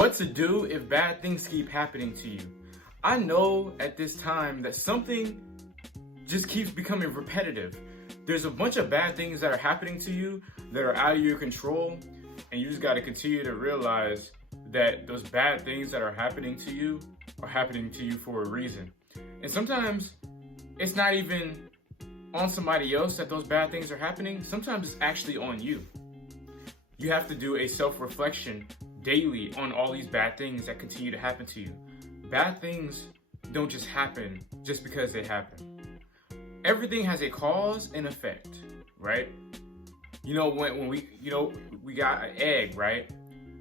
What to do if bad things keep happening to you. I know at this time that something just keeps becoming repetitive. There's a bunch of bad things that are happening to you that are out of your control, and you just got to continue to realize that those bad things that are happening to you are happening to you for a reason. And sometimes it's not even on somebody else that those bad things are happening. Sometimes it's actually on you. You have to do a self-reflection daily on all these bad things that continue to happen to you. Bad things don't just happen just because they happen. Everything has a cause and effect, right? You know, when we got an egg, right?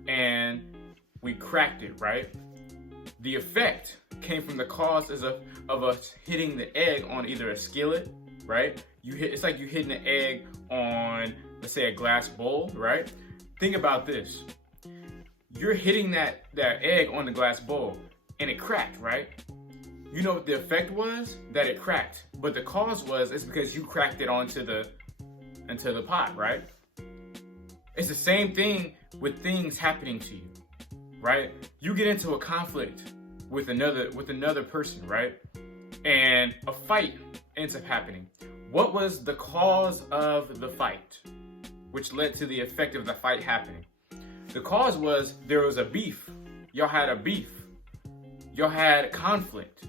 And we cracked it, right? The effect came from the cause of us hitting the egg on either a skillet, right? It's like you hitting an egg on, let's say, a glass bowl, right? Think about this. You're hitting that egg on the glass bowl and it cracked, right? You know what the effect was? That it cracked. But the cause it's because you cracked it into the pot, right? It's the same thing with things happening to you, right? You get into a conflict with another person, right? And a fight ends up happening. What was the cause of the fight, which led to the effect of the fight happening? The cause was there was a beef. Y'all had a beef. Y'all had conflict.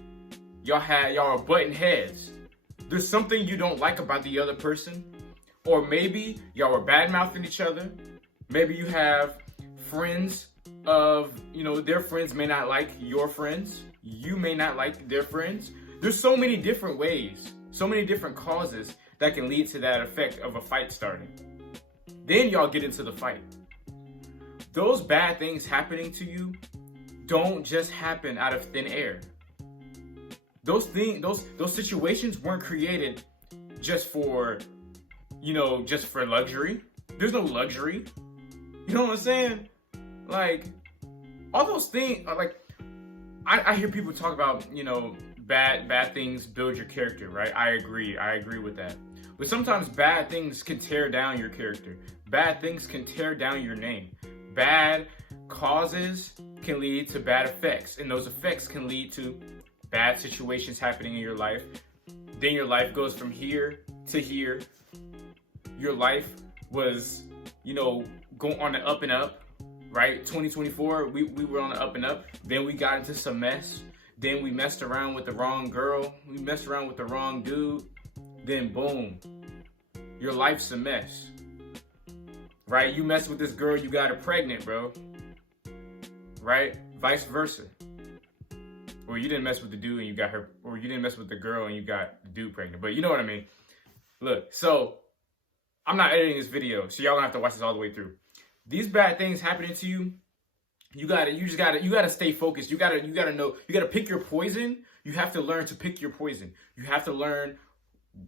Y'all were butting heads. There's something you don't like about the other person. Or maybe y'all were bad-mouthing each other. Maybe you have friends their friends may not like your friends. You may not like their friends. There's so many different ways, so many different causes that can lead to that effect of a fight starting. Then y'all get into the fight. Those bad things happening to you don't just happen out of thin air. Those situations weren't created just for luxury. There's no luxury. You know what I'm saying? Like, all those things are like, I hear people talk about, bad things build your character, right? I agree with that. But sometimes bad things can tear down your character. Bad things can tear down your name. Bad causes can lead to bad effects, and those effects can lead to bad situations happening in your life. Then your life goes from here to here. Your life was, going on the up and up, right? 2024, we were on the up and up. Then we got into some mess. Then we messed around with the wrong girl. We messed around with the wrong dude. Then boom, your life's a mess. Right? You mess with this girl, you got her pregnant, bro. Right? Vice versa. Or you didn't mess with the dude and you got her, or you didn't mess with the girl and you got the dude pregnant. But you know what I mean? Look, so I'm not editing this video, so y'all gonna have to watch this all the way through. These bad things happening to you, you gotta stay focused. You gotta know, you gotta pick your poison. You have to learn to pick your poison. You have to learn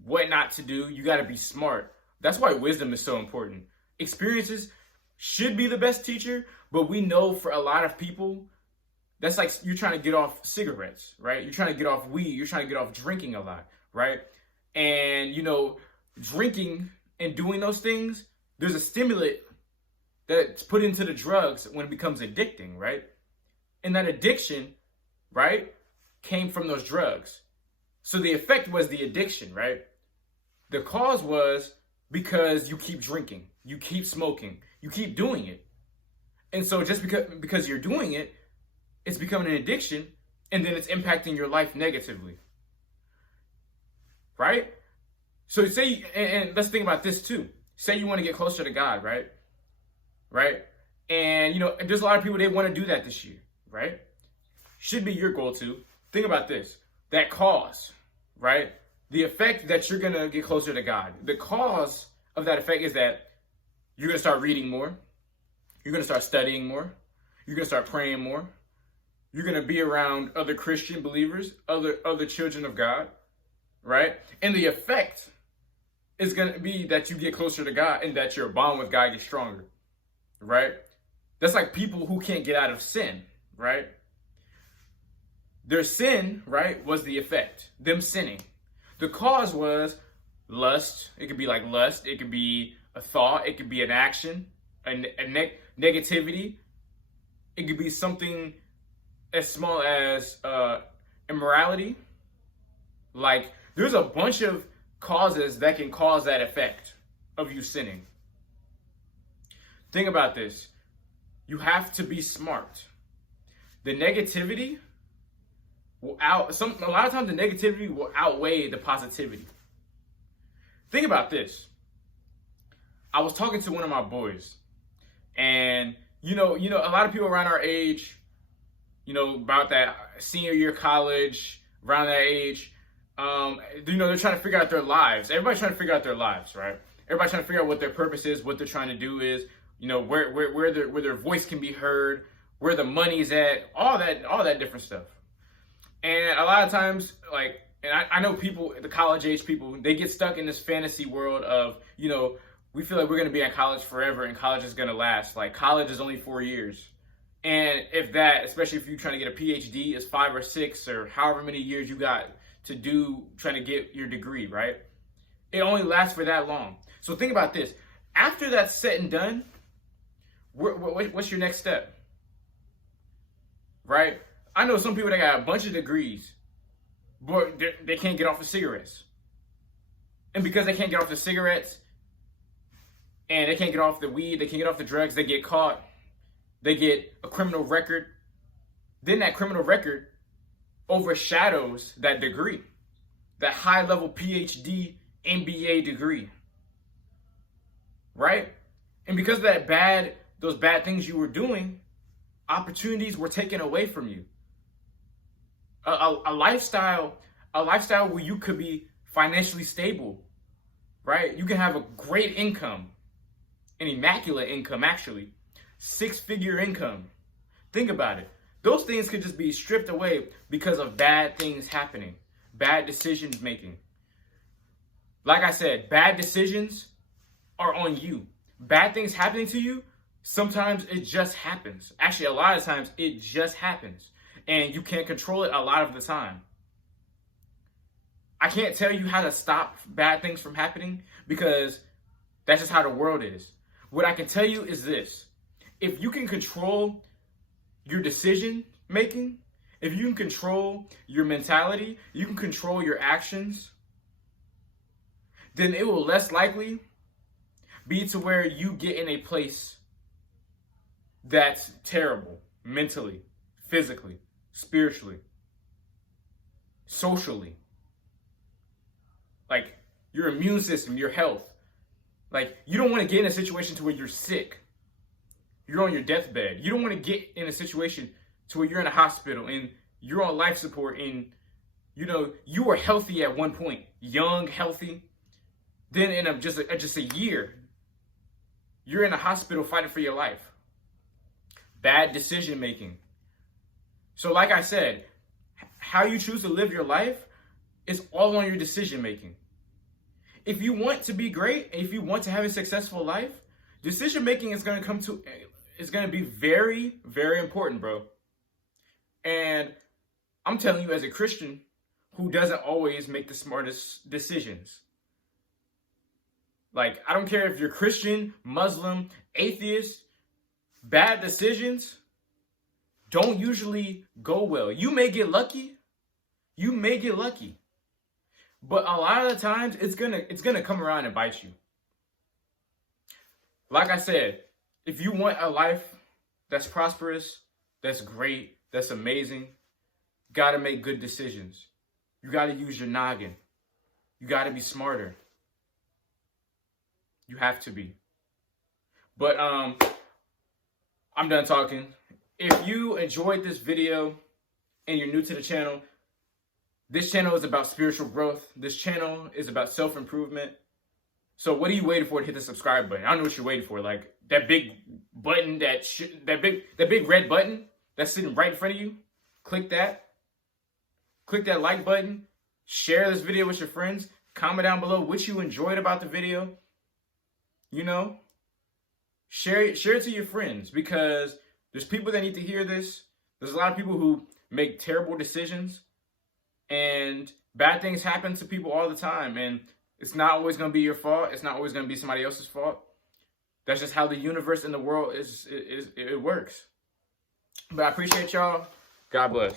what not to do. You gotta be smart. That's why wisdom is so important. Experiences should be the best teacher, but we know for a lot of people, that's like you're trying to get off cigarettes, right? You're trying to get off weed. You're trying to get off drinking a lot, right? And, drinking and doing those things, there's a stimulant that's put into the drugs when it becomes addicting, right? And that addiction, right, came from those drugs. So the effect was the addiction, right? The cause was because you keep drinking, you keep smoking, you keep doing it. And so just because you're doing it, it's becoming an addiction, and then it's impacting your life negatively. Right? So and let's think about this too. Say you want to get closer to God, right? Right? And there's a lot of people, they want to do that this year, right? Should be your goal too. Think about this. That cause, right? The effect that you're going to get closer to God. The cause of that effect is that you're going to start reading more. You're going to start studying more. You're going to start praying more. You're going to be around other Christian believers, other children of God, right? And the effect is going to be that you get closer to God and that your bond with God gets stronger, right? That's like people who can't get out of sin, right? Their sin, right, was the effect, them sinning. The cause was lust. It could be like lust. It could be a thought. It could be an action, a negativity. It could be something as small as immorality. Like, there's a bunch of causes that can cause that effect of you sinning. Think about this. You have to be smart. The negativity will a lot of times the negativity will outweigh the positivity. Think about this. I was talking to one of my boys, and you know, a lot of people around our age, about that senior year college, around that age, they're trying to figure out their lives. Everybody's trying to figure out their lives, right? Everybody's trying to figure out what their purpose is, what they're trying to do is, where their voice can be heard, where the money's at, all that different stuff. And a lot of times, I know people, the college age people, they get stuck in this fantasy world of, we feel like we're going to be at college forever and college is going to last. Like, college is only 4 years. And if that, especially if you're trying to get a PhD, is 5 or 6 or however many years you got to do trying to get your degree, right? It only lasts for that long. So think about this. After that's said and done, what's your next step? Right? I know some people that got a bunch of degrees, but they can't get off the cigarettes. And because they can't get off the cigarettes, and they can't get off the weed, they can't get off the drugs, they get caught, they get a criminal record. Then that criminal record overshadows that degree, that high-level PhD, MBA degree, right? And because of those bad things you were doing, opportunities were taken away from you. A lifestyle where you could be financially stable, right? You can have a great income, an immaculate income, actually, 6-figure income. Think about it. Those things could just be stripped away because of bad things happening, bad decisions making. Like I said, bad decisions are on you. Bad things happening to you, sometimes it just happens. Actually, a lot of times it just happens. And you can't control it a lot of the time. I can't tell you how to stop bad things from happening because that's just how the world is. What I can tell you is this. If you can control your decision making, if you can control your mentality, you can control your actions, then it will less likely be to where you get in a place that's terrible mentally, physically, spiritually, socially. Like your immune system, your health. Like, you don't want to get in a situation to where you're sick. You're on your deathbed. You don't want to get in a situation to where you're in a hospital and you're on life support and, you were healthy at one point, young, healthy. Then in just a year, you're in a hospital fighting for your life. Bad decision making. So like I said, how you choose to live your life is all on your decision making. If you want to be great, and if you want to have a successful life, decision making is going to be very, very important, bro. And I'm telling you, as a Christian who doesn't always make the smartest decisions. Like, I don't care if you're Christian, Muslim, atheist, bad decisions don't usually go well. You may get lucky. But a lot of the times, it's gonna come around and bite you. Like I said, if you want a life that's prosperous, that's great, that's amazing, you gotta make good decisions. You gotta use your noggin. You gotta be smarter. You have to be. But I'm done talking. If you enjoyed this video and you're new to the channel, this channel is about spiritual growth. This channel is about self-improvement. So what are you waiting for to hit the subscribe button? I don't know what you're waiting for. Like that big button, that big red button that's sitting right in front of you. Click that. Click that like button. Share this video with your friends. Comment down below what you enjoyed about the video. Share it to your friends because there's people that need to hear this. There's a lot of people who make terrible decisions. And bad things happen to people all the time. And it's not always going to be your fault. It's not always going to be somebody else's fault. That's just how the universe and the world it works. But I appreciate y'all. God bless.